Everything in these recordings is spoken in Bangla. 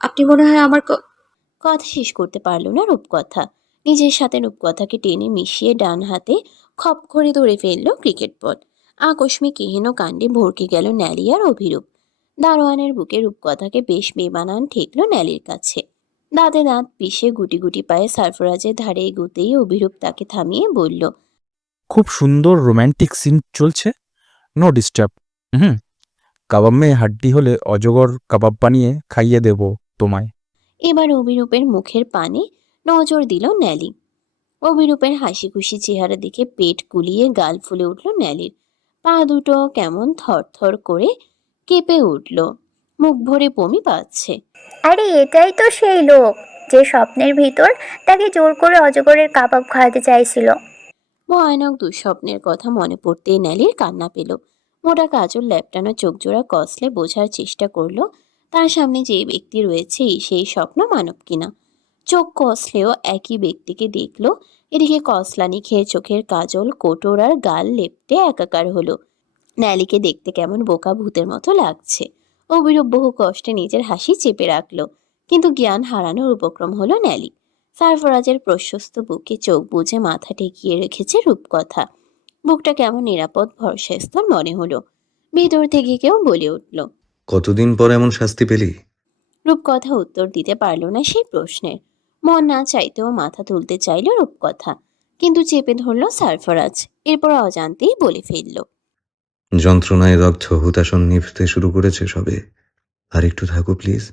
আপনি মনে হয় আমার ক- কথা শেষ করতে পারল না, রূপকথা। নিজের সাথে রূপকথাকে টেনে মিশিয়ে ডান হাতে খপ করে ধরে ফেলল ক্রিকেট বল। আকস্মিক এহেন কাণ্ডে ভরকে গেল ন্যালি আর অভিরূপ। দারোয়ানের বুকে রূপকথাকে বেশ বেমানান ঠেকল ন্যালির কাছে। দাঁতে দাঁত পিষে গুটি গুটি পায়ে সারফরাজের ধারে এগুতেই অভিরূপ তাকে থামিয়ে বলল, খুব সুন্দর রোম্যান্টিক সিন চলছে। নো ডিস্টার্ব হুম। কাবাব মেয়ে হাড্ডি হলে অজগর কাবাব বানিয়ে খাইয়ে দেব। তোমায়। এবার অভিরূপের মুখের পানে নজর দিল ন্যালি। অভিরূপের হাসি খুশি চেহারা দেখে পেট কুলিয়ে গাল ফুলে উঠল ন্যালির। পা দুটো কেমন থরথর করে কেঁপে উঠল। মুখ ভরে বমি পাচ্ছে। আরে এটাই তো সেই লোক যে স্বপ্নের ভিতর তাকে জোর করে অজগরের কাবাব খাওয়াতে চাইছিল। ভয়ানক দুঃস্বপ্নের কথা মনে পড়তেই ন্যালির কান্না পেল। মোটা কাজল ল্যাপটানো চোখজোড়া কসলে বোঝার চেষ্টা করল তার সামনে যে ব্যক্তি রয়েছে, সেই স্বপ্ন মানব কিনা? চোখ কসলেও একই ব্যক্তিকে দেখল। এদিকে কসলানি খেয়ে চোখের কাজল কোটর আর গাল লেপটে একাকার হলো। ন্যালিকে দেখতে কেমন বোকা ভূতের মতো লাগছে। অবিরূপ বহু কষ্টে নিজের হাসি চেপে রাখল। কিন্তু জ্ঞান হারানোর উপক্রম হলো ন্যালি। সারফরাজের প্রশস্ত বুকে চোখ বুজে মাথা ঠেকিয়ে রেখেছে রূপকথা। বুকটা কেমন নিরাপদ, ভরসাস্থল মনে হলো। ভেতর থেকে কেউ বলে উঠল কতদিন পর এমন শাস্তি পেলি? রূপকথা উত্তর দিতে পারল না সেই প্রশ্নের। মন না চাইতেও মাথা তুলতে চাইল রূপকথা কিন্তু চেপে ধরল সারফরাজ এরপর অজান্তেই বলে ফেলল। যন্ত্রণায় রক্ত হুতাশন নিভতে শুরু করেছে সবে। আর একটু থাকো প্লিজ।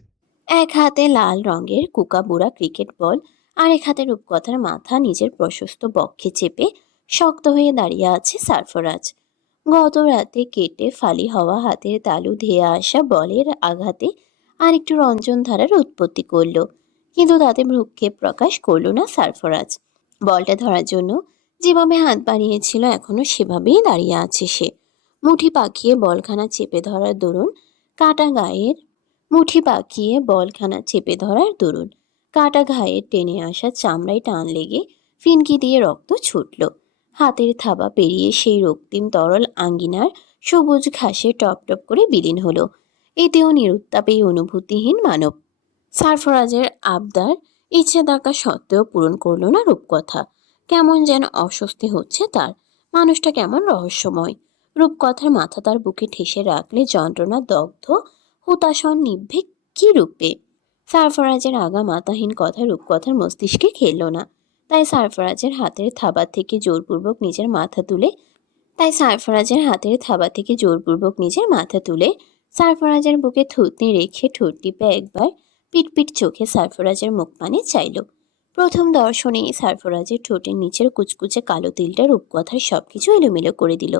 এক হাতে লাল রঙের কুকাবুড়া ক্রিকেট বল আর এক হাতে রূপকথার মাথা নিজের প্রশস্ত বক্ষে চেপে শক্ত হয়ে দাঁড়িয়ে আছে সারফরাজ। গত রাতে কেটে ফালি হওয়া হাতের তালু ধেয়ে আসা বলের আঘাতে আরেকটু রঞ্জন ধারার উৎপত্তি করল। কিন্তু তাতে ভ্রুক্ষেপ প্রকাশ করল না সারফরাজ। বলটা ধরার জন্য যেভাবে হাত বাড়িয়েছিল, এখনও সেভাবেই দাঁড়িয়ে আছে সে। মুঠি পাকিয়ে বলখানা চেপে ধরার দরুন, কাটা গায়ের মুঠি পাকিয়ে বলখানা চেপে ধরার দরুন, কাটা ঘায়ে টেনে আসা চামড়ায় টান লেগে ফিনকি দিয়ে রক্ত ছুটল। হাতের থাবা পেরিয়ে সেই রক্তিম তরল আঙ্গিনার সবুজ ঘাসে টপ টপ করে বিলীন হলো। এতেও নিরুত্তাপ এই অনুভূতিহীন মানব। সারফরাজের আবদার ইচ্ছে থাকা সত্ত্বেও পূরণ করল না রূপকথা। কেমন যেন অস্বস্তি হচ্ছে তার। মানুষটা কেমন রহস্যময়। রূপকথার মাথা তার বুকে ঠেসে রাখলে যন্ত্রণা, দগ্ধ হুতাশন নিভে কি রূপে? সারফরাজের আগা মাতাহীন কথা রূপকথার মস্তিষ্কে খেলল না। তাই সারফরাজের হাতের থাবা থেকে জোরপূর্বক নিজের মাথা তুলে, তাই সারফরাজের হাতের থাবা থেকে জোরপূর্বক নিজের মাথা তুলে সারফরাজের বুকে থুতনি রেখে ঠোঁট টিপে একবার পিটপিট চোখে সারফরাজের মুখ পানে চাইল। প্রথম দর্শনেই সারফরাজের ঠোঁটের নিচের কুচকুচে কালো তিলটা রূপকথার সবকিছু এলোমেলো করে দিল।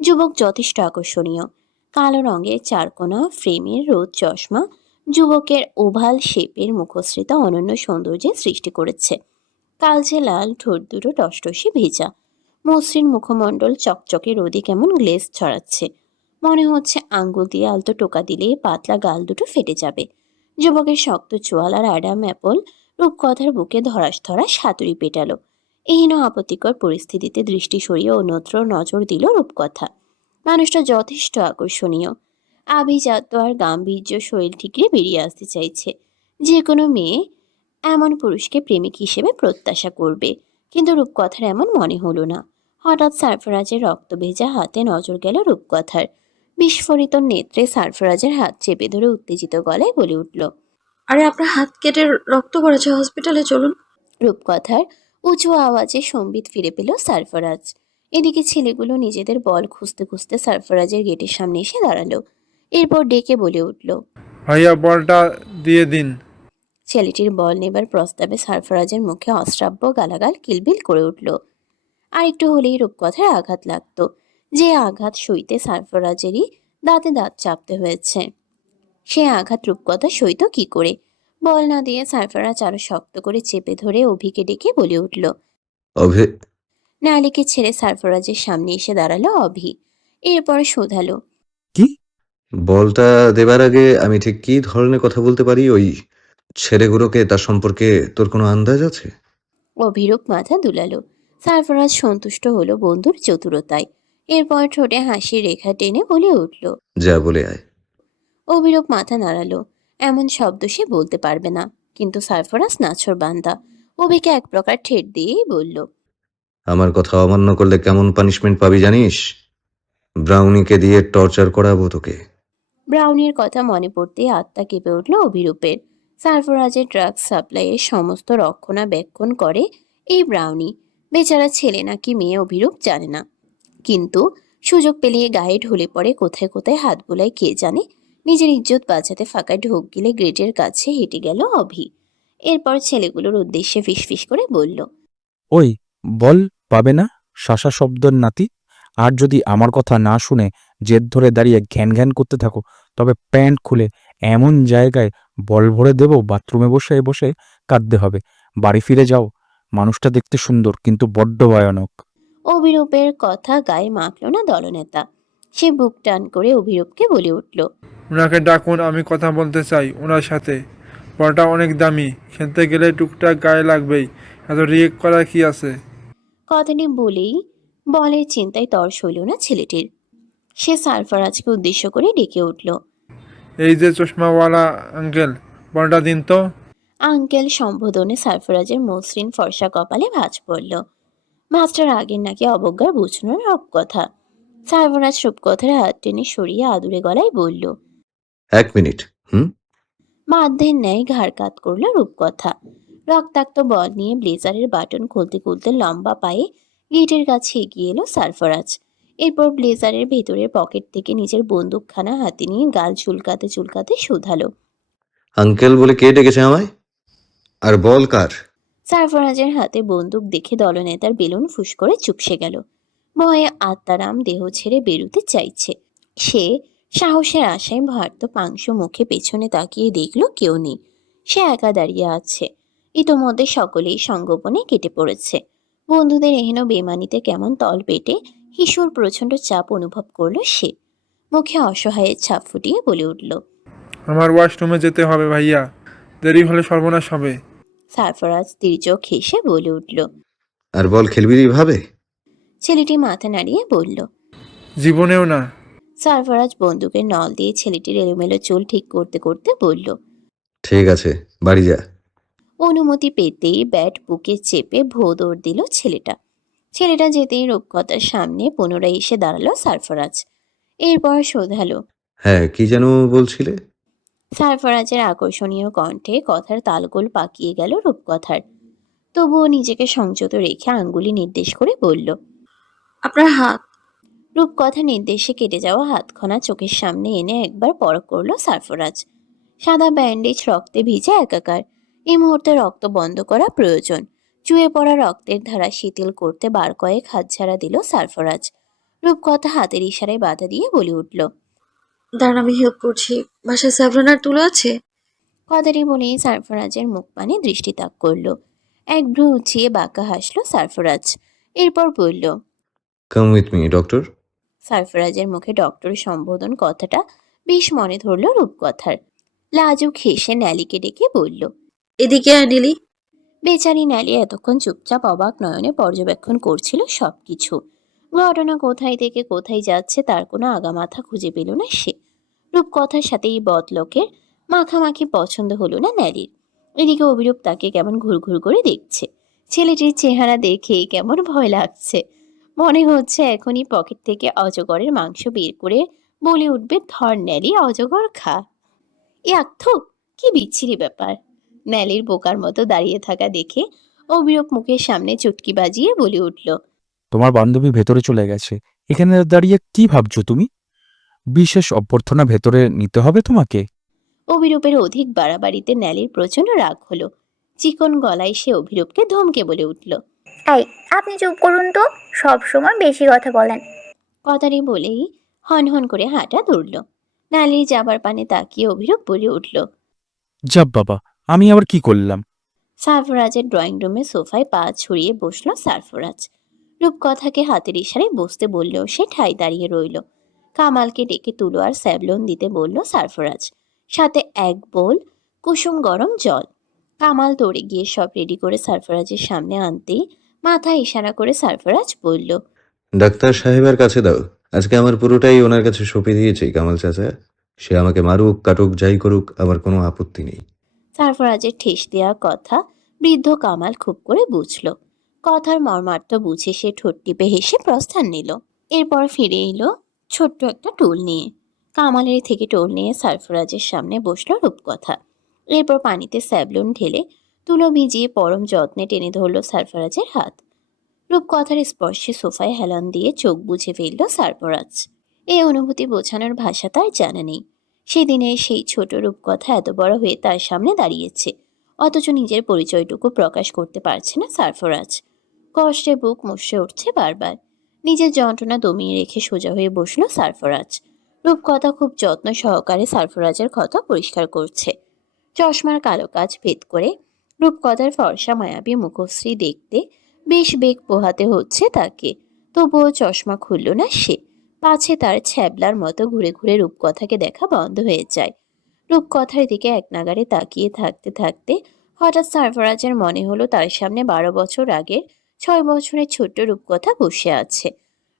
যুবক যথেষ্ট আকর্ষণীয়। কালো রঙের চারকোনা, ফ্রেমের রোদ চশমা, যুবকের ওভাল শেপের মুখশ্রিতা অনন্য সৌন্দর্যের সৃষ্টি করেছে। কালচে লাল, ঠোঁট দুটো টসটসে ভেজা। মসৃণ মুখমণ্ডল চকচকে রোদে কেমন গ্লেজ ছড়াচ্ছে। মনে হচ্ছে আঙ্গুল দিয়ে আলতো টোকা দিলে পাতলা গাল দুটো ফেটে যাবে। যুবকের শক্ত চোয়াল আর অ্যাডাম অ্যাপল রূপকথার বুকে ধরাস ধরাস হাতুড়ি পেটালো। এহেন আপত্তিকর পরিস্থিতিতে দৃষ্টি সরিয়ে অন্যত্র নজর দিল রূপকথা। মানুষটা যথেষ্ট আকর্ষণীয়। আভিজাত্য আর গাম্ভীর্য শরীর ঠিকরে বেরিয়ে আসতে চাইছে। যে কোনো মেয়ে এমন পুরুষকে প্রেমিক হিসেবে প্রত্যাশা করবে। কিন্তু রূপকথার এমন মনে হলো না। হঠাৎ সারফরাজের রক্ত ভেজা হাতে নজর গেল রূপকথার। বিস্ফোরিত নেত্রে সারফরাজের হাত চেপে ধরে উত্তেজিত গলায় বলে উঠল আরে আপনার হাত কেটে রক্ত পড়েছে হসপিটালে চলুন। রূপকথার উঁচু আওয়াজে সম্বিত ফিরে পেল সারফরাজ। এদিকে ছেলেগুলো নিজেদের বল খুঁজতে খুঁজতে সারফরাজের গেটের সামনে এসে দাঁড়াল। এরপর ডেকে বলে উঠল ভাইয়া বলটা দিয়ে দিন। ছেলেটির বল নেবার প্রস্তাবে সারফরাজের মুখে অশ্রাব্য গালাগাল কিলবিল করে উঠল। আর একটু হলেই রূপকথার আঘাত লাগতো। যে আঘাত সইতে সারফরাজেরই দাঁতে দাঁত চাপতে হয়েছে। সে আঘাত রূপকথা সইত কি করে? বল না দিয়ে সারফরাজ আরও শক্ত করে চেপে ধরে অভিকে ডেকে বলে উঠল অভে। নালিকে ছেড়ে সারফরাজের সামনে এসে দাঁড়াল অভি। এরপর শোধালো কি? বলটা দেবার আগে আমি ঠিক কি ধরনের কথা বলতে পারি? ওই ছেলেগুলোকে তার সম্পর্কে তোর কোনো আন্দাজ আছে? অভিরূপ মাথা দুলালো। সারফরাজ সন্তুষ্ট হলো বন্ধুর চতুরতায়। এরপর ঠোঁটে হাসির রেখা টেনে বলে উঠল যা বলে আয়। অভিরূপ মাথা নাড়ালো। এমন শব্দ সে বলতে পারবে না কিন্তু সারফরাজ নাছর বান্দা। অভিকে এক প্রকার ঠেট দিয়েই বলল আমার কথা অমান্য করলে কেমন পানিশমেন্ট পাবি জানিস? ব্রাউনিকে দিয়ে টর্চার করাবো তোকে। ব্রাউনির কথা মনে পড়তেই আত্মা কেঁপে উঠল অভিরূপের। সারফরাজের ড্রাগ সাপ্লাইয়ের সমস্ত রক্ষণাবেক্ষণ করে এই ব্রাউনি বেচারা ছেলে নাকি মেয়ে অভিরূপ জানে না। কিন্তু সুযোগ পেলিয়ে গায়ে ঢলে পড়ে কোথায় কোথায় হাত বোলায় কে জানে? নিজের ইজ্জত বাঁচাতে ফাঁকায় ঢোক গিলে গ্রেটের কাছে হেঁটে গেল অভি। এরপর ছেলেগুলোর উদ্দেশ্যে ফিসফিস করে বলল, ওই, বল, পাবে না? শাসা শব্দর নাতি। আর যদি আমার কথা না শুনে জেদ ধরে দাঁড়িয়ে ঘ্যান ঘ্যান করতে থাকো, তবে প্যান্ট খুলে এমন জায়গায় বল ভরে দেবো বাথরুমে বসে বসে কাঁদতে হবে। বাড়ি ফিরে যাও। মানুষটা দেখতে সুন্দর কিন্তু বড্ড ভয়ানক। অভিরূপের কথা গায়ে মাখল না দলনেতা। সে বুক টান করে অভিরূপকে বলে উঠল ওনাকে ডাকুন আমি কথা বলতে চাই ওনার সাথে। বলটা অনেক দামি খেলতে গেলে টুকটাক গায়ে লাগবেই। এত রিয়েক্ট করার কি আছে? কথাটি বলেই বলের চিন্তায় তর সইল না ছেলেটির। সে সারফরাজকে উদ্দেশ্য করে ডেকে উঠল এই যে চশমাওয়ালা আঙ্কেল বলটা দিন তো। আঙ্কেল সম্বোধনে সারফরাজের মসৃণ ফর্সা কপালে ভাঁজ পড়ল। মাস্টার আগের নাকি অবজ্ঞার বুঝনোর রূপকথা সারফরাজ রূপকথার হাত টেনে সরিয়ে আদুরে গলায় বলল এক মিনিট হুম? বাধ্যের ন্যায় ঘাড় কাত করল রূপকথা। রক্তাক্ত বল নিয়ে ব্লেজারের বাটন খুলতে খুলতে লম্বা পায়ে গেটের কাছে এগিয়ে এলো সারফরাজ। এরপর ব্লেজারের ভেতরের পকেট থেকে নিজের বন্দুকখানা হাতে নিয়ে গাল চুলকাতে চুলকাতে শুধালো। আঙ্কেল বলে কে ডেকেছে আমায়? আর বল কার? সারফরাজের হাতে বন্দুক দেখে দলনেতার বেলুন ফুস করে চুপসে গেল। ভয়ে আত্মারাম দেহ ছেড়ে বেরুতে চাইছে। সে সাহসের আশায় ভার্ত পাংশ মুখে পেছনে তাকিয়ে দেখল কেউ নেই। সে একা দাঁড়িয়ে আছে। ইতোমধ্যে সকলেই সঙ্গোপনে কেটে পড়েছে। বন্ধুদের এহেন বেমানিতে কেমন তল পেটে হিসুর প্রচণ্ড চাপ অনুভব করল সে। মুখে অসহায়ের ছাপ ফুটিয়ে বলে উঠল আমার ওয়াশরুমে যেতে হবে ভাইয়া। দেরি হলে সর্বনাশ হবে। সারফরাজ তির্যক হেসে বলে উঠল আর বল খেলবি রে ভাবে ছেলেটি মাথা নাড়িয়ে বলল জীবনেও না। সারফরাজ বন্দুকের নল দিয়ে ছেলেটির এলোমেলো চুল ঠিক করতে করতে বলল ঠিক আছে বাড়ি যা। অনুমতি পেতেই ব্যাট বুকে চেপে ভো দৌড় দিল ছেলেটা। ছেলেটা যেতেই রূপকথার সামনে পুনরায় এসে দাঁড়াল সারফরাজ। এরপর শোধালো হ্যাঁ কি যেন বলছিলে? সারফরাজের আকর্ষণীয় কণ্ঠে কথার তালগোল পাকিয়ে গেল রূপকথার। তবুও নিজেকে সংযত রেখে আঙ্গুলি নির্দেশ করে বলল আপনার হাত। রূপকথা নির্দেশে কেটে যাওয়া হাতখানা চোখের সামনে এনে একবার পরখ করল সারফরাজ। সাদা ব্যান্ডেজ রক্তে ভিজে একাকার। এই মুহূর্তে রক্ত বন্ধ করা প্রয়োজন। চুয়ে পড়া রক্তের ধারা শিথিল করতে বার কয়েক হাত ছাড়া দিল সারফরাজ। রূপকথা হাতের ইশারায় বাধা দিয়ে বলে উঠল দাঁড়ান আমি হেল্প করছি। বাসায় স্যাভলনার তুলো আছে? কথাটি বলেই সারফরাজের মুখ পানে দৃষ্টি তাক করল। এক ভ্রু উঁচিয়ে বাঁকা হাসলো সারফরাজ। এরপর বলল কাম উইথ মি ডক্টর সারফরাজের মুখে ডক্টর সম্বোধন কথাটা বেশ মনে ধরল রূপকথার। লাজুক হেসে ন্যালিকে ডেকে বলল এদিকে আয় নীলি। বেচারি ন্যালি এতক্ষণ চুপচাপ অবাক নয়নে পর্যবেক্ষণ করছিল সবকিছু। ঘটনা কোথায় থেকে কোথায় যাচ্ছে তার কোনো আগামাথা খুঁজে পেল না সে। রূপকথার সাথে এই বদলোকের মাখামাখি পছন্দ হলো না ন্যালির এদিকে অভিরূপ তাকে কেমন ঘুরঘুর করে দেখছে। ছেলেটির চেহারা দেখে কেমন ভয় লাগছে। মনে হচ্ছে এখনই পকেট থেকে অজগরের মাংস বের করে বলে উঠবে, ধর ন্যালি অজগর খা। ইয়াক থু কি বিচ্ছিরি ব্যাপার? ন্যালির বোকার মতো দাঁড়িয়ে থাকা দেখে অবিরূপ মুখের সামনে চুটকি বাজিয়ে বলে উঠল তোমার বান্ধবী ভেতরে চলে গেছে। এখানে দাঁড়িয়ে কি ভাবছ তুমি? বিশেষ অভ্যর্থনা ভেতরে নিতে হবে তোমাকে? অভিরূপের অধিক বাড়াবাড়িতে ন্যালির প্রচণ্ড রাগ হলো। চিকন গলায় সে অভিরূপকে ধমকে বলে উঠল এই আপনি চুপ করুন তো সব সময় বেশি কথা বলেন। কথাটি বলেই হন হন করে হাঁটা দৌড়ল। নালির যাবার পানে তাকিয়ে অভিরূপ বলে উঠল যাব বাবা আমি আবার কি করলাম? সারফরাজের ড্রয়িং রুমে সোফায় পা ছড়িয়ে বসল সারফরাজ। রূপকথাকে হাতের ইশারায় বসতে বললেও সে ঠাই দাঁড়িয়ে রইল। কামালকে ডেকে তুলো আর স্যাবলন দিতে বলল সারফরাজ। সাথে এক বোল কুসুম গরম জল। কামাল দৌড়ে গিয়ে সব রেডি করে সারফরাজের সামনে আনতেই মাথায় ইশারা করে সারফরাজ বলল ডাক্তার সাহেবের কাছে দাও। আজকে আমার পুরোটাই ওনার কাছে সঁপে দিয়েছি কামাল চাচা। সে আমাকে মারুক কাটুক যাই করুক আমার কোনো আপত্তি নেই। সারফরাজের ঠেস দেওয়া কথা বৃদ্ধ কামাল খুব করে বুঝল। কথার মর্মার্থ বুঝে সে ঠোঁট টিপে হেসে প্রস্থান নিল। এরপর ফিরে এলো ছোট্ট একটা টুল নিয়ে। কামালের থেকে টোল নিয়ে সারফরাজের সামনে বসল রূপকথা। এরপর পানিতে স্যাবলুন ঢেলে তুলো ভিজিয়ে পরম যত্নে টেনে ধরলো সারফরাজের হাত। রূপকথার স্পর্শে সোফায় হেলান দিয়ে চোখ বুঝে ফেলল সারফরাজ। এই অনুভূতি বোঝানোর ভাষা তার জানা নেই। সেদিনের সেই ছোট রূপকথা এত বড় হয়ে তার সামনে দাঁড়িয়েছে। অথচ নিজের পরিচয়টুকু প্রকাশ করতে পারছে না সারফরাজ। কষ্টে বুক মুষড়ে উঠছে বারবার। নিজের যন্ত্রণা দমিয়ে রেখে সোজা হয়ে বসল সারফরাজ। রূপকথা খুব যত্ন সহকারে সারফরাজের কথা পরিষ্কার করছে। চশমার কালো কাজ ভেদ করে রূপকথার ফর্সা, মায়াবী মুখশ্রী দেখতে বেশ বেগ পোহাতে হচ্ছে তাকে। তবুও চশমা খুলল না সে। পাছে তার ছ্যাবলার মতো ঘুরে ঘুরে রূপকথাকে দেখা বন্ধ হয়ে যায়। রূপকথার দিকে এক নাগারে তাকিয়ে থাকতে থাকতে হঠাৎ সারফরাজের মনে হলো তার সামনে বারো বছর আগের ছয় বছরের ছোট্ট রূপকথা বসে আছে।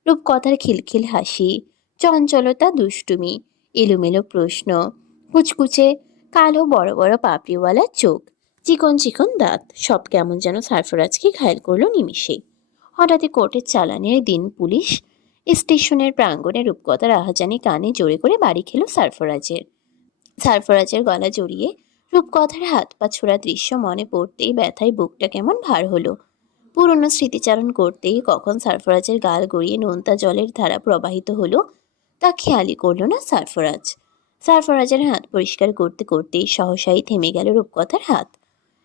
রূপকথার খিলখিল হাসি, চঞ্চলতা, দুষ্টুমি, এলোমেলো প্রশ্ন, কুচকুচে কালো বড় বড় পাপড়িওয়ালা চোখ, চিকন চিকন দাঁত, সব কেমন যেন সারফরাজকে ঘায়ল করল নিমিষেই। হঠাৎই কোর্টের চালানের দিন পুলিশ স্টেশনের প্রাঙ্গণে রূপকথার আহাজানি কানে জোরে করে বাড়ি খেল সারফরাজের। সারফরাজের গলা জড়িয়ে রূপকথার হাত পা ছোড়া দৃশ্য মনে পড়তেই ব্যথায় বুকটা কেমন ভার হলো। পুরনো স্মৃতিচারণ করতেই কখন সারফরাজের গাল গড়িয়ে নোনতা জলের ধারা প্রবাহিত হলো, তা খেয়ালই করল না সারফরাজ। সারফরাজের হাত পরিষ্কার করতে করতেই সহসাই থেমে গেল রূপকথার হাত।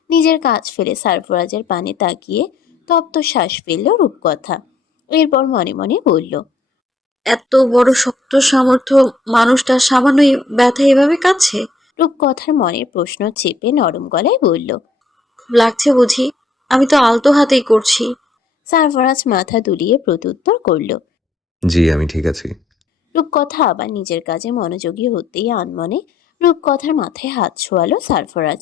নিজের কাজ ফেলে সারফরাজের পানে তাকিয়ে তপ্ত শ্বাস ফেলল রূপকথা। এরপর মনে মনে বলল এত বড় শক্ত সামর্থ্য মানুষটা সামান্য ব্যথা এভাবে কাছে রূপকথার মনের প্রশ্ন চেপে নরম গলায় বলল খুব লাগছে বুঝি আমি তো আলতো হাতেই করছি। সারফরাজ মাথা দুলিয়ে প্রত্যুত্তর করল জি আমি ঠিক আছি। রূপকথা আবার নিজের কাজে মনোযোগী হতেই আনমনে রূপকথার মাথায় হাত ছোয়ালো সারফরাজ।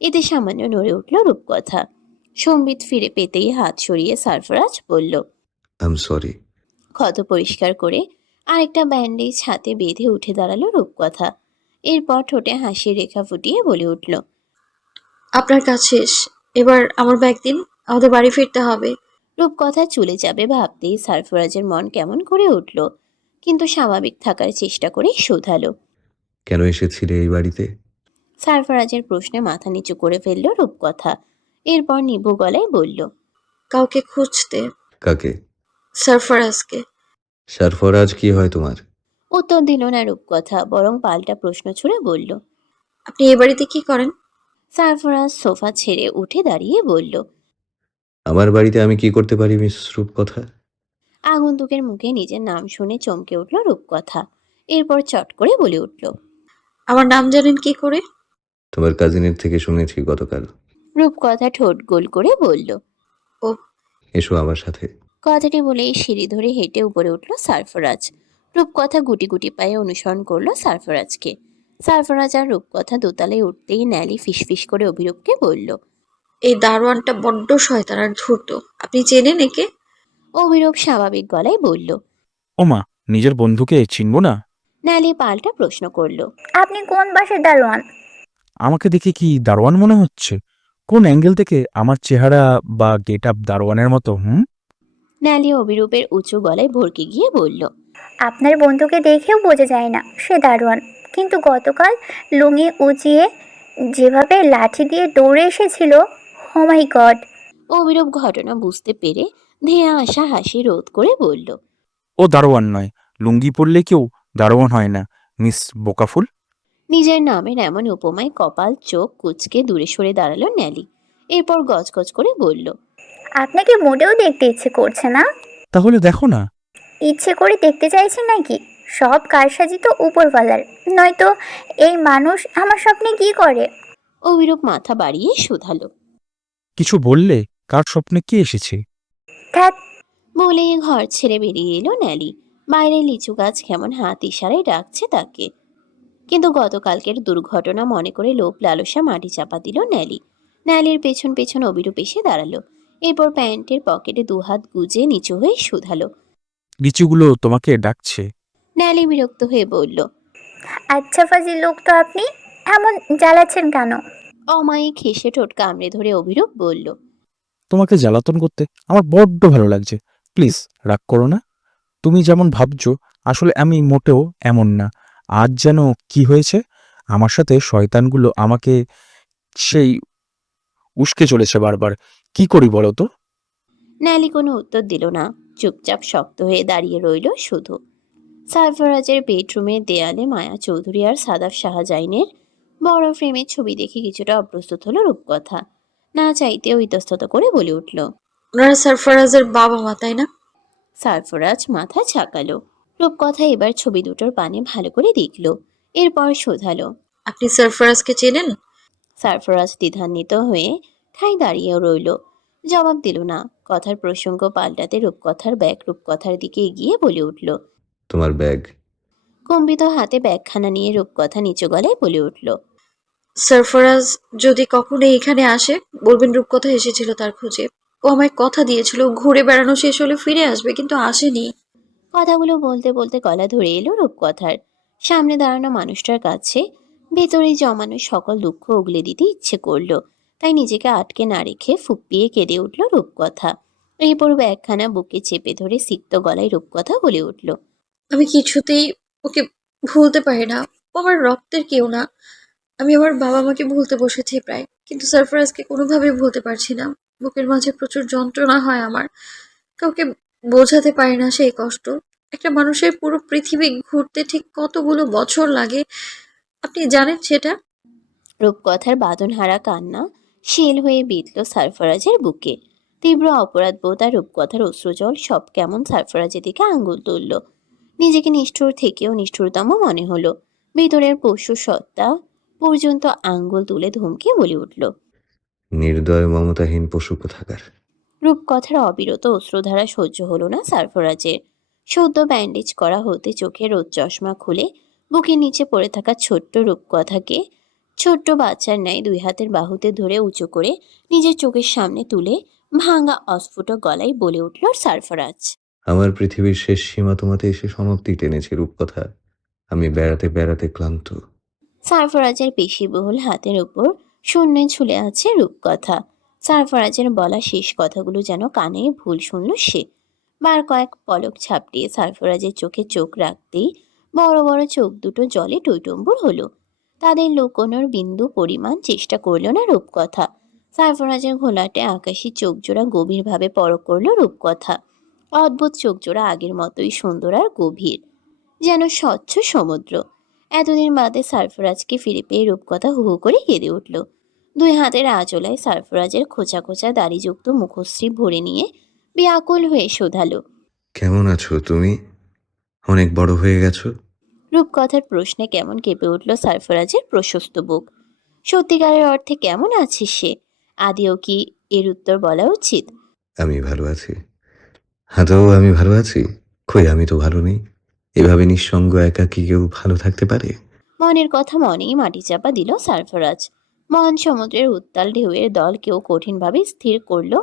এতে সামান্য নড়ে উঠল রূপকথা। সম্বিত ফিরে পেতেই হাত সরিয়ে সারফরাজ বলল আম সরি ক্ষত পরিষ্কার করে আরেকটা ব্যান্ডেজ হাতে বেঁধে উঠে দাঁড়াল রূপকথা। এরপর ঠোঁটে হাসির রেখা ফুটিয়ে বলে উঠল আপনার কাজ শেষ। এবার আমার ব্যাগ দিন আমাদের বাড়ি ফিরতে হবে। রূপকথা চলে যাবে ভাবতেই সারফরাজের মন কেমন করে উঠল কিন্তু স্বাভাবিক থাকার চেষ্টা করে শোধালো। কেন এসেছিলে এই বাড়িতে? সারফরাজের প্রশ্নে মাথা নিচু করে ফেলল রূপকথা। এরপর নিভু গলায় বলল কাউকে খুঁজতে? কাকে? সারফারাজকে। সারফরাজ কি হয় তোমার? উত্তর দিল না রূপকথা বরং পাল্টা প্রশ্ন ছুড়ে বলল আপনি এ বাড়িতে কি করেন? সারফরাজ সোফা ছেড়ে উঠে দাঁড়িয়ে বলল আমার বাড়িতে আমি কি করতে পারি মিস রূপকথা? আগন্তুকের মুখে নিজের নাম শুনে চমকে উঠল রূপকথা এরপর চট করে বলে উঠল আমার নাম জানেন কি করে? তোমার কাজিনের থেকে শুনেছি গতকাল। রূপকথা ঠোঁট গোল করে বলল এসো আমার সাথে। কথাটি বলেই সিঁড়ি ধরে হেঁটে উপরে উঠল সারফরাজ। রূপকথা গুটি গুটি পায়ে অনুসরণ করল সারফরাজকে। সারফরাজ আর রূপকথা দোতলায় উঠতেই ন্যালি ফিসফিস করে অভিরূপকে বলল এই দারোয়ানটা বড্ড শয়তান আর ধূর্ত আপনি চেনেন একে? অভিরূপ স্বাভাবিক গলায় বলল ওমা নিজের বন্ধুকে চিনব না? ন্যালি পাল্টা প্রশ্ন করল আপনি কোন বাসের দারোয়ান? আমাকে দেখে কি দারোয়ান মনে হচ্ছে? কোন অ্যাঙ্গেল থেকে আমার চেহারা বা গেট আপ দারোয়ানের মতো হুম? ন্যালি অভিরূপের উঁচু গলায় ভরকে গিয়ে বলল আপনার বন্ধুকে দেখেও বোঝা যায় না সে দারোয়ান। কিন্তু গতকাল লুঙ্গি উঁচিয়ে যেভাবে লাঠি দিয়ে দৌড়ে এসেছিল "Oh ও গড অভিরূপ ঘটনা বুঝতে পেরে ধেয়া আসা হাসি রোধ করে বলল ও দারোয়ান নয় লুঙ্গি পরলে কেউ দারোয়ান হয় না মিস বোকাফুল? নিজের নামের এমন উপমায় কপাল চোখ কুচকে দূরে সরে দাঁড়াল ন্যালি। এরপর গজগজ করে বলল আপনাকে মোটেও দেখতে ইচ্ছে করছে না? তাহলে দেখো না। ইচ্ছে করে দেখতে চাইছেন নাকি? সব কারসাজি তো উপরওয়ালার। নয়তো এই মানুষ আমার স্বপ্নে কি করে? অভিরূপ মাথা বাড়িয়ে শুধালো। কিছু বললে কার স্বপ্নে কি এসেছে? ধ্যাত বলে ঘর ছেড়ে বেরিয়ে এলো ন্যালি। বাইরে লিচু গাছ কেমন হাত ইশারায় ডাকছে তাকে। কিন্তু গতকালকের দুর্ঘটনা মনে করে লোভ লালসা মাটি চাপা দিল ন্যালি। ন্যালির পেছন পেছন অবিরূপ এসে দাঁড়াল। এরপর প্যান্টের পকেটে দুহাত গুজে নিচু হয়ে শুধালো। লিচুগুলো তোমাকে ডাকছে। ন্যালি বিরক্ত হয়ে বলল আচ্ছা ফাজিল লোক তো আপনি। এমন জ্বালাচ্ছেন কেন? অমায়িক হেসে ঠোঁট কামড়ে ধরে অভিরূপ বলল তোমাকে জ্বালাতন করতে আমার বড্ড ভালো লাগছে। প্লিজ রাগ করো না। তুমি যেমন ভাবছ আসলে আমি মোটেও এমন না। আজ যেন কি হয়েছে? আমার সাথে শয়তানগুলো আমাকে সেই উস্কে চলেছে বারবার। কি করি বলো তো? ন্যালি কোনো উত্তর দিল না। চুপচাপ শক্ত হয়ে দাঁড়িয়ে রইল শুধু। সারফরাজের বেডরুমের দেয়ালে মায়া চৌধুরী আর সাদাফ শাহজাইনের বড় ফ্রেমের ছবি দেখে কিছুটা অপ্রস্তুত হলো রূপকথা। না চাইতেও ইতস্তত করে বলে উঠল ওনারা সারফারাজের বাবা মা তাই না? সারফরাজ মাথা ছাকালো রূপকথা এবার ছবি দুটোর পানে ভালো করে দেখল এরপর শোধালো আপনি সারফারাজকে চেনেন? সারফরাজ দ্বিধান্বিত হয়ে ঠাই দাঁড়িয়েও রইল। জবাব দিল না। কথার প্রসঙ্গ পাল্টাতে রূপকথার ব্যাগ রূপকথার দিকে এগিয়ে বলে উঠল। তোমার ব্যাগ? কম্বিত হাতে ব্যাগখানা নিয়ে রূপকথা নিচু গলায় বলে উঠল। সারফারাজ যদি কখনো এখানে আসে বলবেন রূপকথা এসেছিল তার খোঁজে। ও আমায় কথা দিয়েছিল ঘুরে বেড়ানো শেষ হলে ফিরে আসবে কিন্তু আসেনি। কথাগুলো বলতে বলতে গলা ধরে এলো রূপকথার। সামনে দাঁড়ানো মানুষটার কাছে ভেতরে জমানো সকল দুঃখ উগলে দিতে ইচ্ছে করল। তাই নিজেকে আটকে না রেখে ফুপিয়ে কেঁদে উঠল রূপকথা। এরপর একখানা বুকে চেপে ধরে সিক্ত গলায় রূপকথা বলে উঠল। আমি কিছুতেই ওকে ভুলতে পারি না। ও আমার রক্তের কেউ না। আমি আমার বাবা মাকে ভুলতে বসেছি প্রায়। কিন্তু সারফরাজকে কোনোভাবেই ভুলতে পারছি না। বুকের মাঝে প্রচুর যন্ত্রণা হয় আমার। কাউকে বোঝাতে পারি না সেই কষ্ট। একটা মানুষের পুরো পৃথিবী ঘুরতে ঠিক কতগুলো বছর লাগে? আপনি জানেন সেটা? রূপকথার বাদনহারা কান্না শেল হয়ে বিঁধল সারফরাজের বুকে। তীব্র অপরাধ বোধ আর রূপকথার অশ্রুজল সব কেমন সারফরাজের দিকে আঙ্গুল তুলল। নিজেকে নিষ্ঠুর থেকেও নিষ্ঠুরতম মনে হলো। ভিতরের পশু সত্তা পর্যন্ত আঙ্গুল তুলে ধমকে বলে উঠল। নির্দয় মমতাহীন পশু কোথাকার? রূপকথার অবিরত অশ্রুধারা সহ্য হলো না সারফরাজের। সদ্য ব্যান্ডেজ করা হতে চোখে রোদ চশমা খুলে বুকের নিচে পড়ে থাকা ছোট্ট রূপকথাকে ছোট্ট বাচ্চার ন্যায় দুই হাতের বাহুতে ধরে উঁচু করে নিজের চোখের সামনে তুলে ভাঙা অস্ফুট গলায় বলে উঠল সারফরাজ। আমার পৃথিবীর শেষ সীমা তোমাতে এসে সমাপ্তি টেনেছে রূপকথা। আমি বেড়াতে বেড়াতে ক্লান্ত। সারফরাজের পেশিবহুল হাতের উপর শূন্যে ঝুলে আছে রূপকথা। সারফরাজের বলা শেষ কথাগুলো যেন কানে ভুল শুনল সে। বার কয়েক পলক ছাপটিয়ে সারফরাজের চোখে চোখ রাখতেই বড় বড় চোখ দুটো জলে টইটম্বুর হলো। তাদের লুকোনোর বিন্দু পরিমাণ চেষ্টা করল না রূপকথা। সারফরাজের ঘোলাটে আকাশি চোখ জোড়া গভীরভাবে পরক করল রূপকথা। অদ্ভুত চোখ জোড়া আগের মতোই সুন্দর আর গভীর। যেন স্বচ্ছ সমুদ্র। এতদিন বাদে সারফরাজকে ফিরে পেয়ে রূপকথা হু হু করে কেঁদে উঠল। দুই হাতের আঁচলায় সারফরাজের খোঁচা খোঁচা দাড়িযুক্ত মুখশ্রী ভরে নিয়ে ব্যাকুল হয়ে শোধালো। কেমন আছো তুমি? অনেক বড় হয়ে গেছো? রূপকথার প্রশ্নে কেমন কেঁপে উঠল সারফরাজের প্রশস্ত বুক। সত্যিকারের অর্থে কেমন আছে সে? আদিও কি এর উত্তর বলা উচিত? আমি ভালো আছি। আদৌ আমি ভালো আছি? কই আমি তো ভালো নেই। এভাবে নিঃসঙ্গ একা কি কেউ ভালো থাকতে পারে? মনের কথা মনেই মাটি চাপা দিল সারফরাজ মহান সমুদ্রের উত্তাল ঢেউয়ের দল কেউ কঠিনভাবে স্থির করল।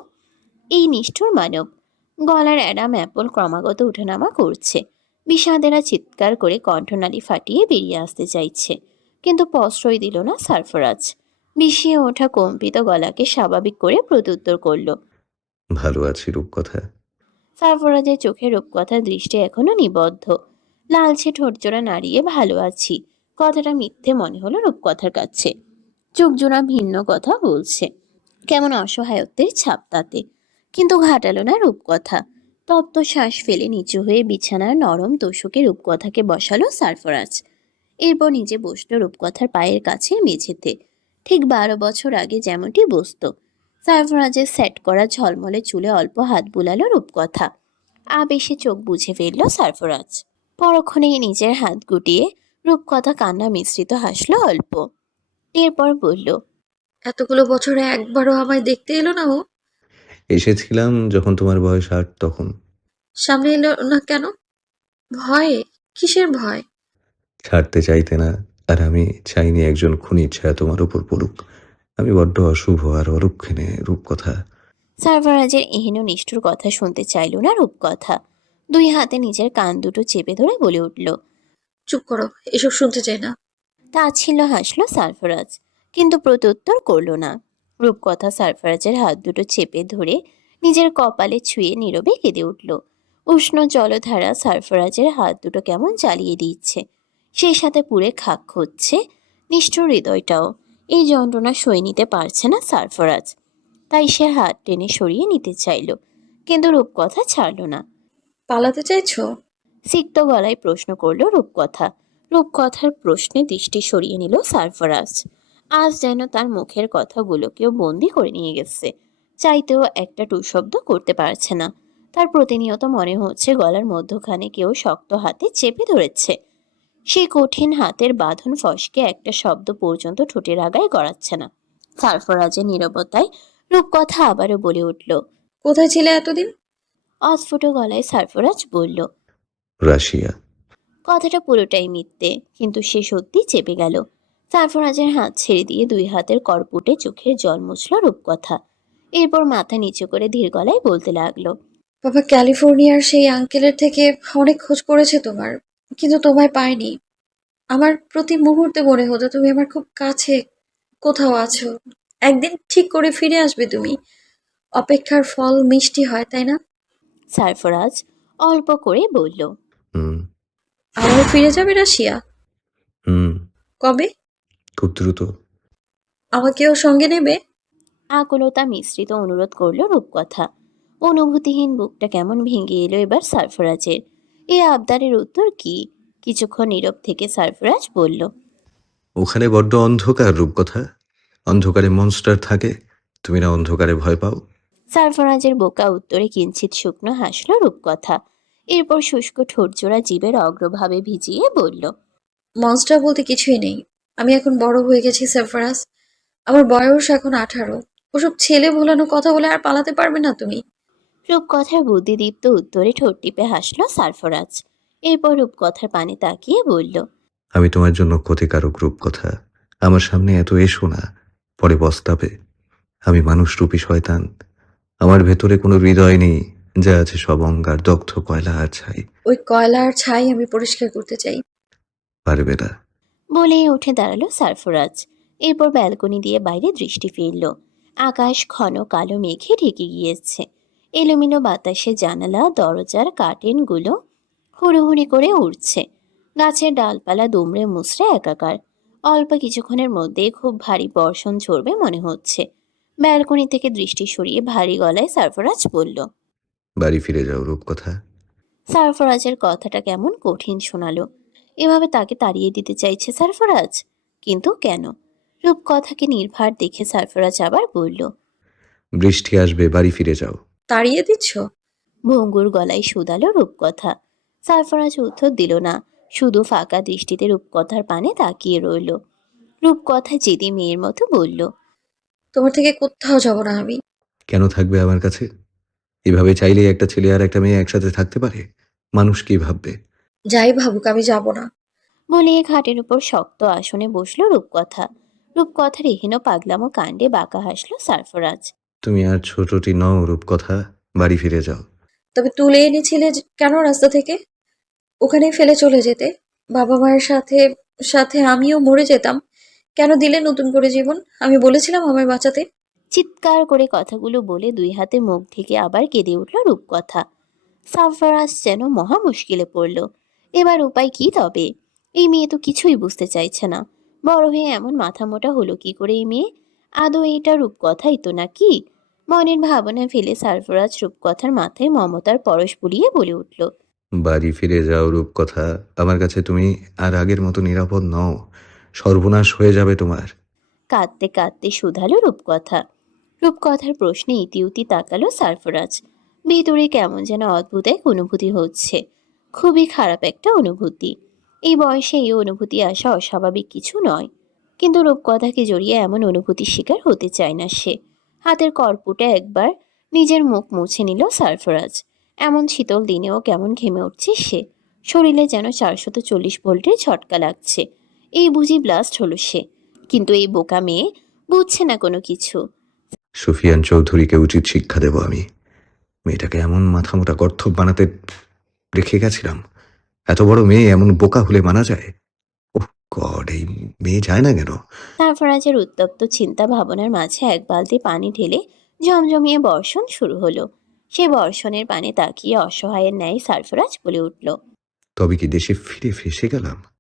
এই নিষ্ঠুর মানব। গলার অ্যাডাম অ্যাপল ক্রমাগত উঠানামা করছে। বিষাদেরা চিৎকার করে কণ্ঠনালী ফাটিয়ে বেরিয়ে আসতে চাইছে। কিন্তু প্রশ্রয় দিল না সারফরাজ। বিষিয়ে ওঠা কম্পিত গলাকে স্বাভাবিক করে প্রত্যুত্তর করল। ভালো আছি রূপকথা। সারফরাজের চোখে রূপকথার দৃষ্টি এখনও নিবদ্ধ। লালচে ঠোঁটজোড়া নাড়িয়ে ভালো আছি। কথাটা মিথ্যে মনে হলো রূপকথার কাছে। চোখ জোড়া ভিন্ন কথা বলছে। কেমন অসহায়ত্বের ছাপ তাতে। কিন্তু ঘাটালো না রূপকথা। তপ্ত শ্বাস ফেলে নিচু হয়ে বিছানার নরম তোষকে রূপকথাকে বসালো সারফরাজ। এরপর নিজে বসল রূপকথার পায়ের কাছে মেঝেতে। ঠিক বারো বছর আগে যেমনটি বসতো। সারফরাজের সেট করা ঝলমলে চুলে অল্প হাত বুলালো রূপকথা। আবেশে চোখ বুঝে ফেলল সারফরাজ। পরক্ষণেই নিজের হাত গুটিয়ে রূপকথা কান্না মিশ্রিত হাসলো অল্প। এরপর বলল, এতগুলো বছরে একবারও আমায় দেখতে এলো না ও। এসেছিলাম যখন তোমার বয়স আট তখন। সামনে এলো না কেন? ভয়ে? কিসের ভয়? ছাড়তে চাইতে না আর আমি চাইনি একজন খুনির ছায়া তোমার উপর পড়ুক। আমি বড্ড অশুভ আর অলক্ষণে রূপকথা। সারফরাজের এহেন নিষ্ঠুর কথা শুনতে চাইল না রূপকথা। দুই হাতে নিজের কান দুটো চেপে ধরে বলে উঠল চুপ করো এসব শুনতে চাই না। তা ছিল হাসলো সারফরাজ কিন্তু প্রত্যুত্তর করল না। রূপকথা সারফরাজের হাত দুটো চেপে ধরে নিজের কপালে ছুঁয়ে নীরবে কেঁদে উঠল। উষ্ণ জলধারা সারফরাজের হাত দুটো কেমন জ্বালিয়ে দিচ্ছে। সেই সাথে পুরে খাক হচ্ছে নিষ্ঠুর হৃদয়টাও। এই যন্ত্রণা সয়ে নিতে পারছে না সারফরাজ। তাই সে হাত টেনে সরিয়ে নিতে চাইল কিন্তু রূপকথা ছাড়ল না। পালাতে চাইছো? সিক্ত গলায় প্রশ্ন করল রূপকথা। রূপকথার প্রশ্নে দৃষ্টি সরিয়ে নিল সারফরাজ। আজ যেন তার মুখের কথাগুলোকেও বন্দি করে নিয়ে গেছে। চাইতেও একটা টু শব্দ করতে পারছে না। তার প্রতিনিয়ত মনে হচ্ছে গলার মধ্যখানে কেউ শক্ত হাতে চেপে ধরেছে। সেই কঠিন হাতের বাঁধন ফসকে একটা শব্দ পর্যন্ত ঠোঁটের আগায় গড়াচ্ছে না। সারফরাজের নীরবতায় রূপকথা আবারও বলে উঠল কোথায় ছিলে এতদিন? অস্ফুট গলায় সারফরাজ বলল রাশিয়া। কথাটা পুরোটাই মিথ্যে কিন্তু সে সত্যি চেপে গেল। সারফরাজের হাত ছেড়ে দিয়ে দুই হাতের করপুটে চোখের জল মুছল রূপকথা। এরপর মাথা নিচু করে ধীর গলায় বলতে লাগল বাবা ক্যালিফোর্নিয়ার সেই আঙ্কেলের থেকে অনেক খোঁজ করেছে তোমার কিন্তু তোমায় পায়নি। আমার প্রতি মুহূর্তে মনে হতো তুমি আমার খুব কাছে কোথাও আছো। একদিন ঠিক করে ফিরে আসবে তুমি। অপেক্ষার ফল মিষ্টি হয় তাই না? সারফরাজ অল্প করে বলল হুম। আবার ফিরে যাবে রাশিয়া? হুম। কবে? খুব দ্রুত। আমাকেও সঙ্গে নেবে? আকুলতা মিশ্রিত অনুরোধ করল রূপকথা। অনুভূতিহীন বুকটা কেমন ভেঙে এলো এবার সারফরাজের। এই আবদারের উত্তর কি? কিছুক্ষণ নীরব থেকে সারফরাজ বলল ওখানে বড্ড অন্ধকার রূপকথা। অন্ধকারে মনস্টার থাকে। তুমি না অন্ধকারে ভয় পাও? সারফরাজের বোকা উত্তরে কিঞ্চিত শুকনো হাসল রূপকথা। এরপর শুষ্ক ঠোঁটজোড়া জীবের অগ্রভাবে ভিজিয়ে বলল মনস্টার বলতে কিছুই নেই। আমি এখন বড় হয়ে গেছি সারফারাজ আমার বয়স এখন আঠারো। ওসব ছেলে ভোলানো কথা বলে আর পালাতে পারবে না তুমি। রূপকথার বুদ্ধিদীপ্ত উত্তরে ঠোঁট টিপে হাসলো সারফরাজ। এরপর রূপকথার পানে তাকিয়ে বলল আমি তোমার জন্য ক্ষতিকারক রূপকথা আমার সামনে এত এসো না পরে বস্তাবে আমি মানুষরূপী শয়তান। আমার ভেতরে কোনো হৃদয় নেই যা আছে সব অঙ্গার দগ্ধ কয়লা আর ছাই। ওই কয়লার ছাই আমি পরিষ্কার করতে চাই। পারবে না। বলেই উঠে দাঁড়াল সারফরাজ। এরপর ব্যালকনি দিয়ে বাইরে দৃষ্টি ফিরল। আকাশ ঘন কালো মেঘে ঢেকে গিয়েছে। এলোমেলো বাতাসে জানালা দরজার কার্টেনগুলো হুড়োহুড়ি করে উড়ছে। গাছের ডালপালা দুমড়ে মুচড়ে একাকার। অল্প কিছুক্ষণের মধ্যেই খুব ভারী বর্ষণ ঝরবে মনে হচ্ছে। ব্যালকনি থেকে দৃষ্টি সরিয়ে ভারী গলায় সারফরাজ বলল বাড়ি ফিরে যাও রূপকথা। সারফরাজের কথাটা কেমন কঠিন শোনালো। এভাবে তাকে তাড়িয়ে দিতে চাইছে সারফরাজ। কিন্তু কেন? রূপকথাকে নির্ভার দেখে সারফরাজ আবার বলল বৃষ্টি আসবে বাড়ি ফিরে যাও। তাড়িয়ে দিচ্ছ? ভঙ্গুর গলায় শুধালো রূপকথা। সারফরাজ উত্তর দিল না শুধু ফাঁকা দৃষ্টিতে রূপকথার পানে তাকিয়ে রইল। রূপকথা জেদি মেয়ের মতো বলল তোমার থেকে কোথাও যাব না আমি। কেন থাকবে আমার কাছে? এভাবে চাইলেই একটা ছেলে আর একটা মেয়ে একসাথে থাকতে পারে। মানুষ কি ভাববে? যাই ভাবুক আমি যাব না। বলে খাটের উপর শক্ত আসনে বসল রূপকথা। রূপকথার এহেন পাগলামো কাণ্ডে বাঁকা হাসলো সারফরাজ। তুমি আর ছোটটি নও রূপকথা বাড়ি ফিরে যাও। তবে তুলে এনেছিলে যে- কেন রাস্তা থেকে? ওখানে ফেলে চলে যেতে। বাবা মায়ের সাথে সাথে আমিও মরে যেতাম। কেন দিলে নতুন করে জীবন? আমি বলেছিলাম আমায় বাঁচাতে। চিৎকার করে কথাগুলো বলে দুই হাতে মুখ থেকে আবার কেঁদে উঠল রূপকথা। সারফরাজ যেন মহা মুশকিলে পড়ল। এবার উপায় কি তবে? এই মেয়ে তো কিছুই বুঝতে চাইছে না। বড় হয়ে এমন মাথা মোটা হলো কি করে এই মেয়ে? আদৌ এটা রূপকথাই তো নাকি? মনের ভাবনা ফেলে সারফরাজ রূপকথার মাথায় মমতার পরশ বুলিয়ে বলে উঠল। বাড়ি ফিরে যাও রূপকথা। আমার কাছে তুমি আর আগের মতো নিরাপদ নও। সর্বনাশ হয়ে যাবে তোমার। কাঁদতে কাঁদতে শুধালো রূপকথা। রূপকথার প্রশ্নে ইতিউতি তাকালো সারফরাজ। ভিতরে কেমন যেন অদ্ভুত এক অনুভূতি হচ্ছে। খুবই খারাপ একটা অনুভূতি। এই বয়সে এই অনুভূতি আসা অস্বাভাবিক কিছু নয়। কিন্তু রূপকথাকে জড়িয়ে এমন অনুভূতির শিকার হতে চায় না সে। হাতের করপুটে একবার নিজের মুখ মুছে নিল সারফরাজ। এমন শীতল দিনেও কেমন ঘেমে উঠছে সে। শরীরে যেন চারশত চল্লিশ ভোল্টের ঝটকা লাগছে। এই বুঝি ব্লাস্ট হলো সে। কিন্তু এই বোকা মেয়ে বুঝছে না কোনো কিছু। সুফিয়ান চৌধুরীকে উচিত শিক্ষা দেব আমি। মেয়েটাকে এমন মাথা মোটা গর্থ বানাতে রেখে গেছিলাম। এত বড় মেয়ে এমন বোকা হলে মানা যায়? ওহ গড এই মেয়ে যায় না কেন? সারফরাজের উত্তপ্ত চিন্তা ভাবনার মাঝে এক বালতি পানি ঢেলে জমজমিয়ে বর্ষণ শুরু হলো। সে বর্ষণের পানে তাকিয়ে অসহায়ের ন্যায় সারফরাজ বলে উঠল। তবে কি দেশে ফিরে ফেসে গেলাম?